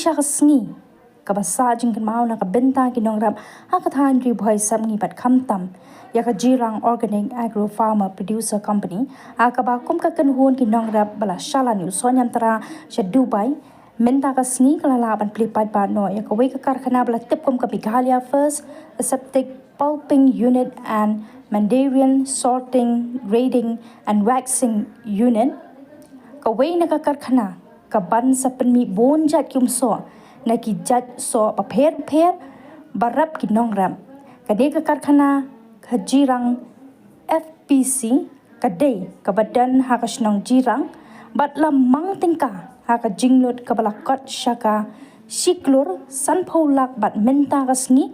shisha ka sngi ka basa jing kan mau na ka benta ki Nongrep ha ka than ri bhoi sam ngi bat kham tam ya ka Jirang Organic Agro Farmer Producer Company ha ka ba kum ka kan huon ki Nongrep bala shala ni so nyam tara sha Dubai menta ka sngi kala la ban pli pat ba no ya ka wei ka Kharkhana bala tip kum ka Meghalaya first aseptic pulping unit and Mandarin sorting, grading and waxing unit ka wei na ka Kharkhana ka ban sa pynmih bon jat ki umsoh na ki jat so pa pher barap ki Nongrep ka de ka Kharkhana ka Jirang FPC ka de ka badan ha ka snong Jirang bat la mang tingka ha ka jinglut ka balakot syaka siklur san pholak bat menta ka sngi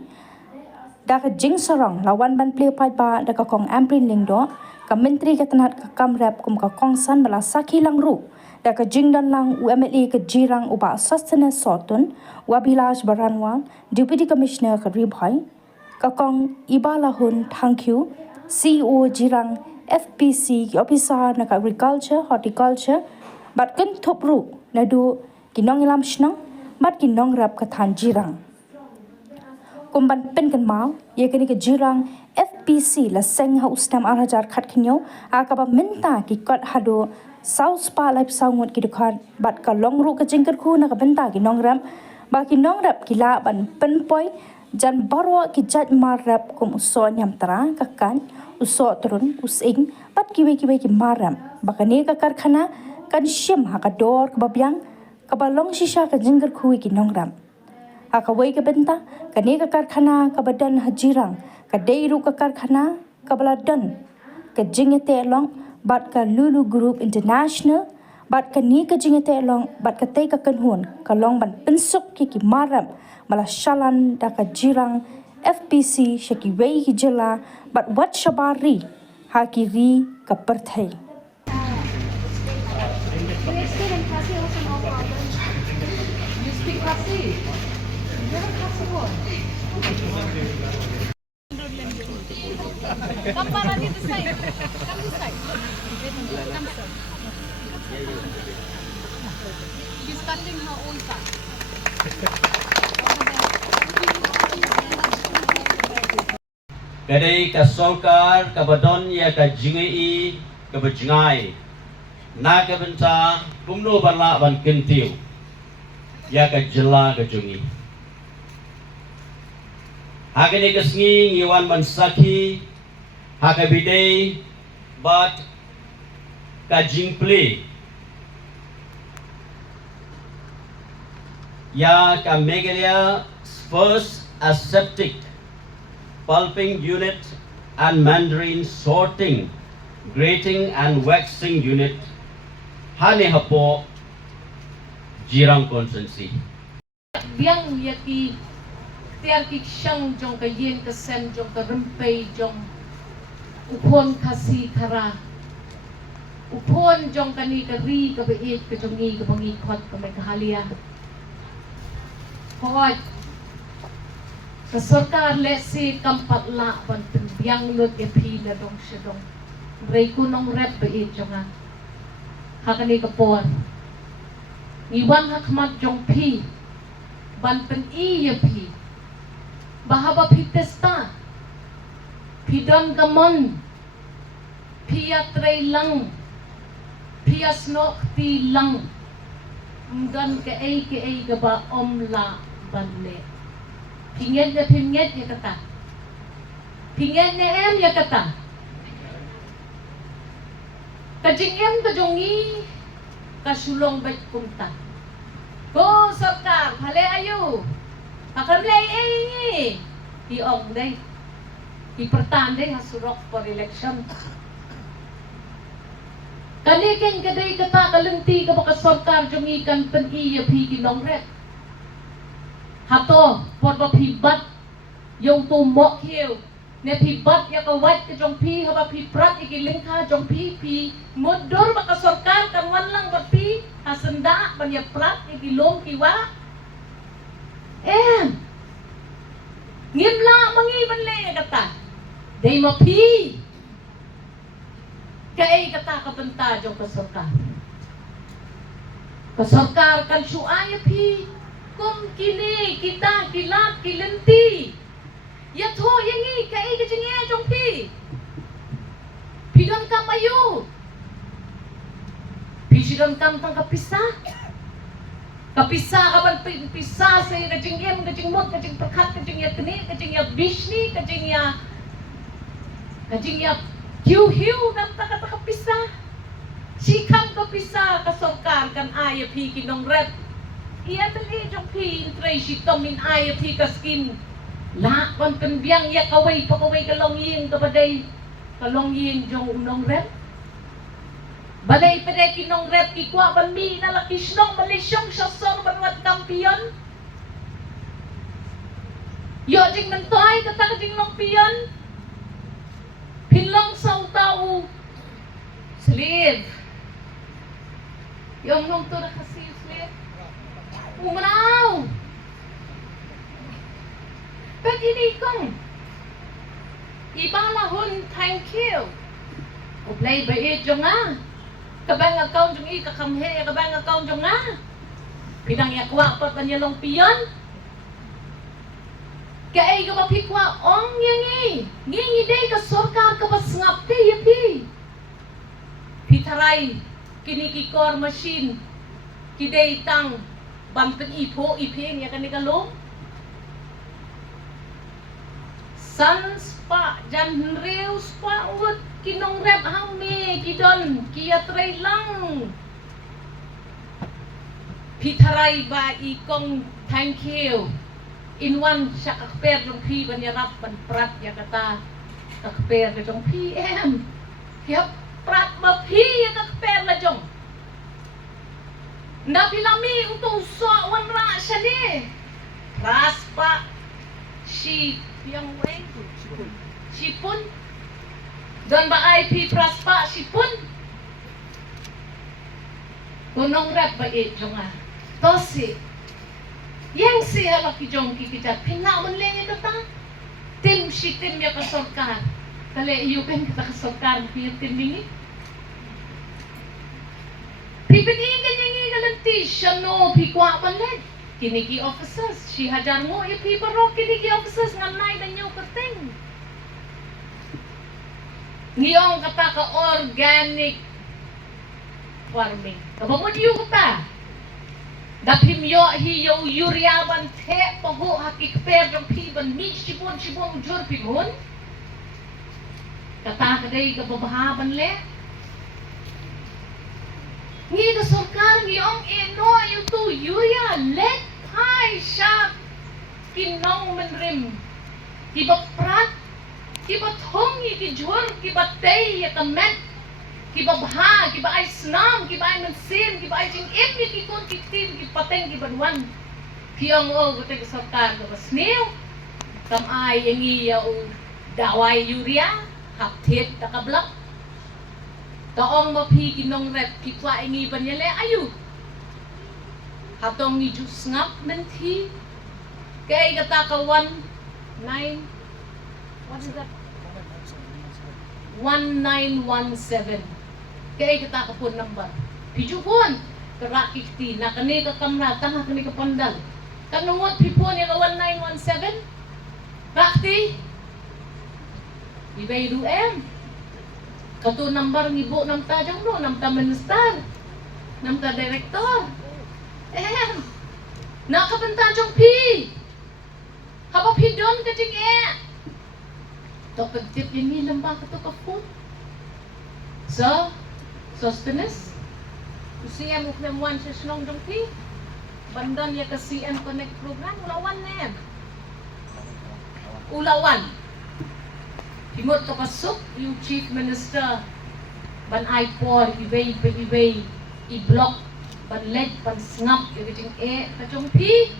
da ka jing sarong lawan ban ple pai ba da ka Kong Ampareen lingdo ka menteri ka tanat ka Kamrep kum ka Kong san bala sakhi lang ru da ka jing dan lang UMLA ka Jirang uba sustenance sotun wabilash baranwal deputy commissioner ka ribhai ka Kong ibala hun thank you CEO Jirang FPC ki officer na ka agriculture horticulture bat kan thop ru na du ki nong ilam snong bat ki Nongrep ka than Jirang kumban pen kan mau ye kini ke Jirang FPC la seng ha ustam arajar khat khnyo akaba minta ki kot hado South Spa life saungot ki dukhat bat ka longru ka jingkat khu na ka benta ki Nongrep ba ki Nongrep ki la ban pen poi jan barwa ki jat marap kum uso nyam tara ka kan uso turun using bat ki we ki maram ba ka ne ka Kharkhana kan shim ha ka dor ka babyang ka balong shisha ka jingkat khu ki Nongrep ka wei ka benta ka ne ka Kharkhana ka badan ha Jirang ka deiru ka Kharkhana ka baladan ka jingete long bat ka Lulu Group International bat ka ni ka jingete long bat ka te ka kanhun ka long ban pensuk ki maram mala shalan da ka Jirang FPC shaki wei ki jela bat wat shabari ha ki ri ka perthai Come para dito side. Come this side. Come sir. She's cutting her own part. Kadai ka solkar ka badon ya ka jingai ka bajngai na ka benta kumno bala ban kentiu ya ka jela ka jungi hakane ka sngi ngiwan ban sakhi hakabidei but kajing Plie ya ka Meghalaya first aseptic pulping unit and Mandarin sorting grading and waxing unit hane hapo Jirang constituency Biang iaki tiar ki syang jong ka yen ka sem jong ka rempei jong upon kasi kara upon jong kani ka ri ka beit ka jongi ka bangi khot ka Meghalaya khot ka sarkar le si kampat la ban biang lut e phi la dong shadong rei ku Nongrep beit jonga hakani ka pon iwan hakmat jong phi ban pen I phi bahaba phi testa Pidon gamon, pia trei lang, pia snok ti lang, mgan ke ai gaba la banle. Pinget ya kata, pinget em ya kata. Kajing em kajongi, kasulong bet kumta. Go sarkar, hale ayu, akan lay di ong day. Ipertanding hasurok for election. Kanikin kaday kata kalenti ka baka sarkar jong ikan pen iya phi Nongrep. Hato por ba phibat yung tumok hiu ne phibat ya ka wat ka jong phi haba phi prat ikilingka jong phi mudur baka sarkar kan wan lang ba phi hasenda ban ya prat ikilom kiwa. Ngimla mangiban le kata. Day mapi kay kata kapenta jong kasarkar kan suaya pi kum kini kita kilat kilenti ya tho yangi kai ke jinge jong pi pidon kam ayu pisidon kam tang kapisah kaban pisah sa ka jingem ka jingmot ka jing perkat ka jing ya kini ka jing ya bishni ka jing ya hiu nam ta ka kapisah sikam kapisah ka sorkar kan IAP ki Nongrep iya tali jong pi intray sitom min IAP ka skim la kon kan biang ya kawai pakawai ka longyin ka baday ka longyin jong Nongrep balay pede ki Nongrep ki kwa ban mi na laki snong malisyong sasor banwat kampiyon yo jingmyntoi kata jing longpiyon pinlong saw tao slave yung nung to na kasi slave umanaw but ini kong ibalahon thank you ublay ba ito nga kabang account yung ikakamhe kabang account yung nga pinang yakwa pa tanyalong piyon kaya ka mapikwa ong yangi ngingi day ka sorkar ka basngap te yapi pitaray kinikikor machine kiday tang banteng ipo ipin ya kanikalong sans pa jan reus pa ut kinongrep hang me kidon kiyatray lang pitaray ba ikong thank you in one siya kakper ng pi banyarap ban prat ya kata kakper ng PM yap prat ma pi ya kakper la jong napilami untuk so wanra siya ni raspa si yang way sipun don ba IP praspa sipun Nongrep ba jong tosi yang siya laki jong kikita pinaman lang ito ta tim si tim ya kasorkar kale iyo kan kita kasorkar piya tim ini pipiniin kanya ngalanti siya no pikwa man lang kiniki officers si hajar mo yung pibaro kiniki officers nganay na niyo kating ngiyong kata ka organic farming kabamo diyo kata dapim yo hiyo urea ban te paho hakik per jong piban mi sibon jur pigon kata kadai ka babahaban le ngi da sorkar ngiyong eno yung tu urea let pai sha kinong menrim kiba prat kiba thongi ki jur kiba tei ya kamet kiba bha kiba ay snam kiba ay mansin kiba ay jing em ki kon ki tin ki pateng ki banwan kiyong o gote ka sorkar ka basnew kam ay yangi ya o dawai urea haptet takablak taong mapi ki Nongrep ki kwa ingi banyale ayu hatong ni jus ngap menti kay kata ka 19 what is that 1917 kay kata ka phone number piju phone karakik ti na kani ka kamra tanga kani ka pandal kanungot pi phone ya ka 1917 rakti ibay duem kato number ni bo nam ta jang no nam ta minister nam ta director nakabanta jang pi haba pidon ka jing to pagtip ini lembah ka to ka phone so sustenance CM uknem wan sa snong jang pi bandan ya ka CM connect program ulawan na ulawan himot kapasok yung chief minister ban ipor ibay i-block ban led ban snap yung kajing kachong pi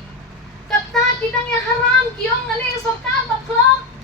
kata kinang ya haram kiyong ngali sorkar baklok